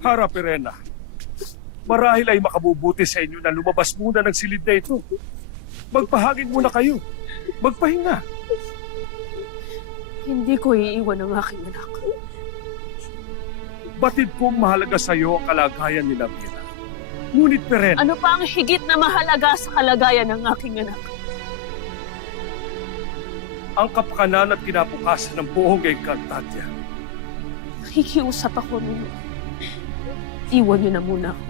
Hara Perena, marahil ay makabubuti sa inyo na lumabas muna ng silid na ito. Magpahangin muna kayo. Magpahinga. Hindi ko iiwan ang aking anak. Batid kong mahalaga sa iyo ang kalagayan ni Mira. Ngunit Perena, Ano pa ang higit na mahalaga sa kalagayan ng aking anak? ang kapakanan at kinabukasan ng buong Encantadia. Nakikiusap ako nino. Iwan niyo na muna ako.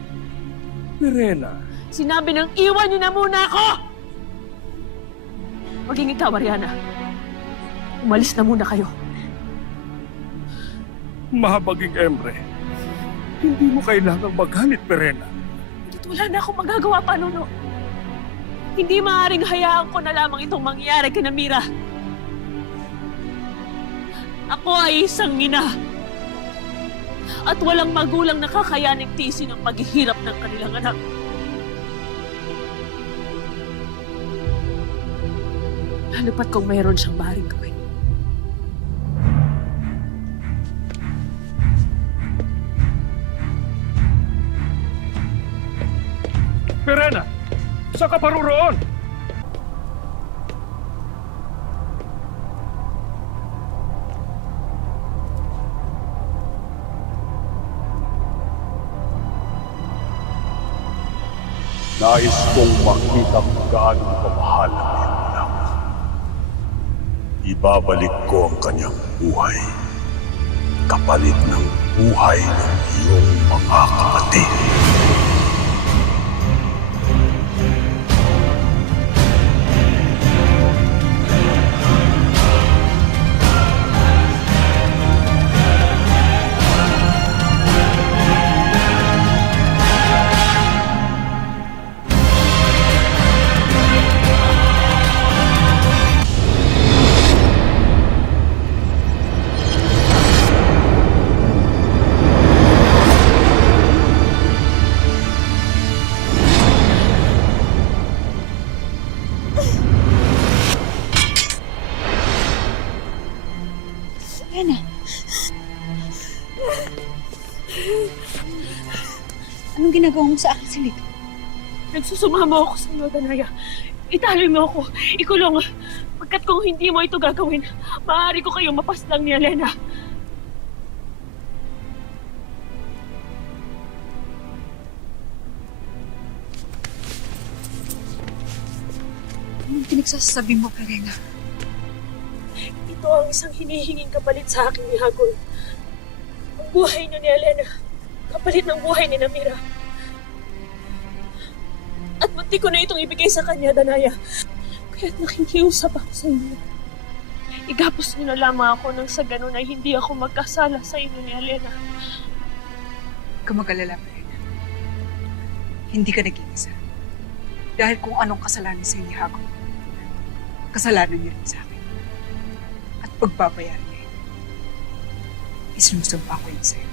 Perena, Sinabi ng iwan niyo na muna ako! Maging ikaw, Ariana. Umalis na muna kayo. mahabaging Emre, hindi mo kailangang magalit, Perena. Wala na akong magagawa pa, Nuno. Hindi maaaring hayaan ko na lamang itong mangyari kina Mira. Ako ay isang ina. At walang magulang na kakayaning tiisin ang paghihirap ng kanilang anak. Lalo pat kung mayroon siyang maaaring gawin. Perena, saan ka paruroon? Nais kong makita kung gaano kamahal ang iyong anak. Ibabalik ko ang kanyang buhay, kapalit ng buhay ng iyong mga kapatid. Ana. Anong ginagawa mo sa akin, Silid? Nagsusumama ako sa iyo, Danaya. Itali mo ako. Ikulong. Pagkat kung hindi mo ito gagawin, maaari ko kayong mapaslang ni Elena. Anong pinagsasabi mo, Perena? Ito ang isang hinihinging kapalit sa akin ni Hagol. Ang buhay niyo ni Elena, kapalit ng buhay ni Namira. At munti ko na itong ibigay sa kanya, Danaya. Kaya't nakikiusap ako sa inyo. Igapos niyo na lamang ako nang sa ganun ay hindi ako magkasala sa inyo ni Elena. Huwag ka mag-alala, Perena. Hindi ka nag-iisa. Dahil kung anong kasalanan sa ni Hagol, kasalanan niya rin sa akin. At pagbabayaran niya yun. Isinusumpa ko yun sa'yo.